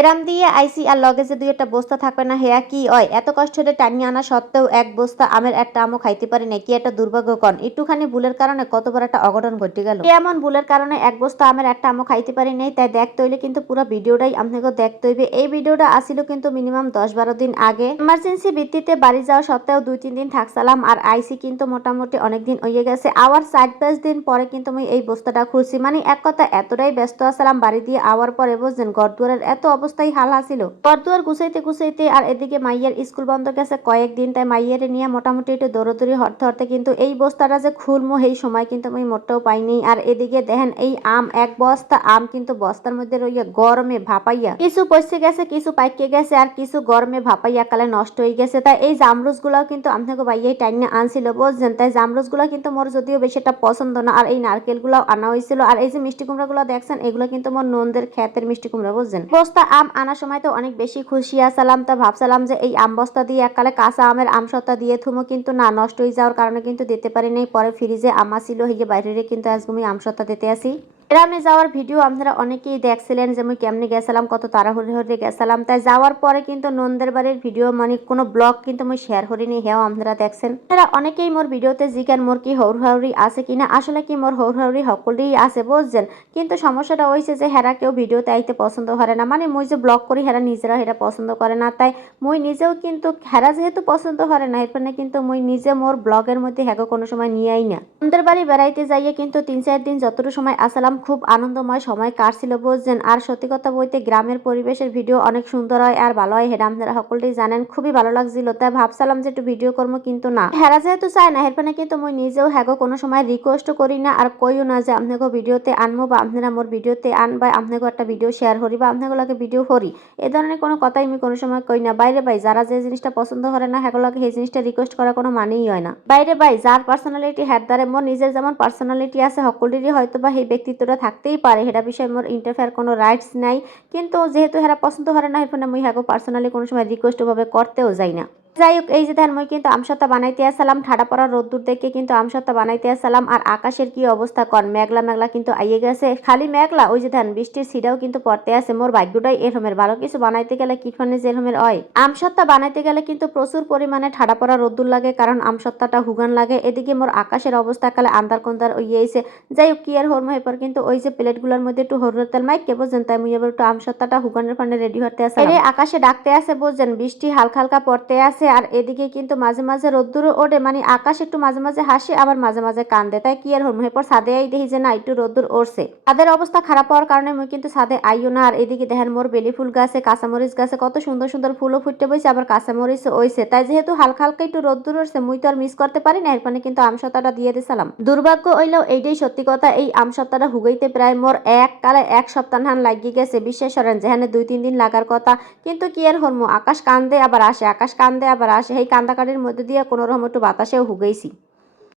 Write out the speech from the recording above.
এরাম দিয়ে আইসি আর লগেজে দুই একটা বস্তা থাকবে না, হেয়া কি হয়? এত কষ্ট করে টানিয়ে আনা সত্ত্বেও এক বস্তা আমের একটা আমও খাইতে পারি না কি একটা দুর্ভাগ্যকন একটুখানি ভুলের কারণে কত বড় একটা অঘটন ঘটে গেল। এমন ভুলের কারণে এক বস্তা আমের একটা আমও খাইতে পারি নাই, তাই দেখতে হইলে কিন্তু পুরো ভিডিওটাই আপনাকে দেখতে হইবে। এই ভিডিওটা আসিল কিন্তু মিনিমাম দশ বারো দিন আগে। ইমার্জেন্সি ভিত্তিতে বাড়ি যাওয়া সত্ত্বেও দুই তিন দিন থাকসালাম আর আইসি কিন্তু মোটামুটি অনেক দিন হয়ে গেছে। আবার চার পাঁচ দিন পরে কিন্তু আমি এই বস্তাটা খুলছি। মানে এক কথা, এতটাই ব্যস্ত আসলাম বাড়ি দিয়ে আওয়ার পরে বুঝছেন গড়দুয়ারের এত অবস্থাই হাল আসিল গড়দুয়ার গুছাইতে গুছাইতে আর এদিকে মাইয়ের স্কুল বন্ধ গেছে কয়েকদিন, তাই মাইয়ের নিয়ে মোটামুটি একটু দৌড়দৌড়ি হরতে হরতে কিন্তু এই বস্তাটা যে খুলমো এই সময় কিন্তু আমি মোটেও পাইনি। আর এদিকে দেখেন এই আম এক বস্তা, আম কিন্তু বস্তার মধ্যে রইয়া গরমে ভাপাইয়া। কিছু পচে গেছে, কিছু পাইকে গেছে আর কিছু গরমে ভাপাইয়া কালে নষ্ট হয়ে গেছে। তাই এই জামরুজ গুলাও কিন্তু আপনাকে বাইয়াই টাইনে আনছিল বুঝছেন তাই জামরুজগুলা কিন্তু মোর যদিও বেশি একটা পছন্দ না। আর এই নারকেল গুলাও আনা হয়েছিল। আর এই যে মিষ্টি কুমড়া গুলো দেখছেন, এগুলো কিন্তু মোর নন্দের খ্যাতের মিষ্টি কুমড়া বুঝছেন বস্তা আম আনার সময় তো অনেক বেশি খুশি আসালাম তা ভাবসালাম যে এই আম বস্তা দিয়ে এককালে কাঁচা আমের আম সত্তা দিয়ে থুমো, কিন্তু না, নষ্ট হয়ে যাওয়ার কারণে কিন্তু দিতে পারি নাই পরে ফ্রিজে আমা ছিল হইয়ে বাইরে কিন্তু আজকে আম সত্তা দিতে আসি। গ্রামে যাওয়ার ভিডিও আপনারা অনেকেই দেখছিলেন যে আমি কেমনে গেছিলাম, কত তাড়াহুড়ি হরে গেছিলাম। তাই যাওয়ার পরে কিন্তু নন্দের বাড়ির ভিডিও মানে কোনো ব্লগ কিন্তু আমি শেয়ার করিনি, হেও আপনারা দেখছেন। তারা অনেকেই মোর ভিডিওতে জিজ্ঞান মোর কি হৌরহাউরি আছে কিনা আসলে কি মোর হৌরহাউরি সকলেই আছে বুঝছেন? কিন্তু সমস্যাটা হয়েছে যে হেরা কেউ ভিডিওতে আইতে পছন্দ করে না। মানে মুই যে ব্লগ করি, হেরা নিজেরা হেরা পছন্দ করে না। তাই মুই নিজেও কিন্তু হেরা যেহেতু পছন্দ করে না এরপরে কিন্তু মুই নিজে মোর ব্লগের মধ্যে হ্যাগো কোনো সময় নিয়েই না। নন্দের বাড়ি বেড়াইতে যাইয়ে কিন্তু তিন চার দিন যতটুকু সময় আসলাম খুব আনন্দময় সময় কাটছিল বুঝছেন। আর সত্যি কথা বলতে গ্রামের পরিবেশের ভিডিও অনেক সুন্দর হয় আর ভালো হয়। হেরা আপনারা সকলেই জানেন, খুবই ভালো লাগছিল। তাই ভাবছিলাম যে একটু ভিডিও করব, কিন্তু না। হেরা যেহেতু চায় না এরপরে কিন্তু মই নিজেও হ্যাগো কোনো সময় রিকোয়েস্ট করি না। আর কইও না যে আপনাকে ভিডিওতে আনব বা আপনারা মোর ভিডিওতে আন বা আপনাকে একটা ভিডিও শেয়ার করি বা আপনাগুলোকে ভিডিও করি। এ ধরনের কোনো কথাই আমি কোনো সময় কই না। বাইরে ভাই, যারা যে জিনিসটা পছন্দ করে না হ্যাগুলোকে সেই জিনিসটা রিকোয়েস্ট করার কোনো মানেই হয় না। বাইরে ভাই, যার পার্সোনালিটি হ্যার দ্বারে মোর নিজের যেমন পার্সোনালিটি আছে সকলেরই হয়তো বা সেই ব্যক্তিত্বটা থাকতেই পারে। সেটা বিষয়ে মোর ইন্টারফেয়ার কোনো রাইটস নাই। কিন্তু যেহেতু হেরা পছন্দ করে না এরপরে মুই হ্যাগো পার্সোনালি কোনো সময় রিকোয়েস্টভাবে করতেও যাই না। যাই হোক, এই যে মই কিন্তু আমসত্তা বানাইতে আসলাম। ঠাডা পড়া রোদ্দুর দেখে কিন্তু আমসত্তা বানাইতে আসলাম। আর আকাশের কি অবস্থা কন? মেঘলা মেঘলা কিন্তু আইয়ে গেছে। খালি মেঘলা? ওই যে ধান বৃষ্টির সিডাও কিন্তু পড়তে আছে। মোর ভাগ্যটাই এরকমের। ভালো কিছু বানাইতে গেলে কিটফানে যেরকমের হয়? আমসত্তা বানাইতে গেলে কিন্তু প্রচুর পরিমাণে ঠাডা পড়া রোদ্দুর লাগে, কারণ আমসত্তাটা হুগান লাগে। এদিকে মোর আকাশের অবস্থা কালে আন্দার কন্দার এসে যাই হোক, কি আর হরম এরপর কিন্তু ওই যে প্লেটগুলোর মধ্যে একটু হরুর তেল মাইক কে বোঝেন, তাই মুই এবার একটু আমসত্তাটা হুগানের ফান্ডে রেডি হতে আছে আকাশে ডাকতে আছে, বোঝেন। বৃষ্টি হালকা হালকা পড়তে আছে আর এদিকে কিন্তু মাঝে মাঝে রোদ্দুরও ওঠে মানে আকাশ একটু মাঝে মাঝে হাসে, আবার মাঝে মাঝে কান্দে। তাই কি আর হরম এরপর সাদে আই দেখি যে না, একটু রোদ্দুর ওড়ছে তাদের অবস্থা খারাপ হওয়ার কারণে মুই কিন্তু সাদে আইও না। আর এদিকে দেখেন মোর বেলি ফুল গাছে, কাঁচামরিচ গাছে কত সুন্দর সুন্দর ফুলও ফুটতে বইছে, আবার কাঁচামরিচ ওইছে তাই যেহেতু হালকা হালকা একটু রোদ্দুর উঠছে মুই তো আর মিস করতে পারি না। এরপরে কিন্তু আমসত্তাটা দিয়ে দিছিলাম। দুর্ভাগ্য হইলেও এইটাই সত্যি কথা, এই আমসত্তাটা হুগাইতে প্রায় মোর এক কালে এক সপ্তাহ হান লাগিয়ে গেছে। বিশ্বাস করেন, যেখানে দুই তিন দিন লাগার কথা, কিন্তু কি আর হরমু আকাশ কান্দে, আবার আসে। আকাশ কান্দে আবার আসে। এই কান্দাকাটির মধ্যে দিয়ে কোনো রকম একটু বাতাসেও হুগাইছি।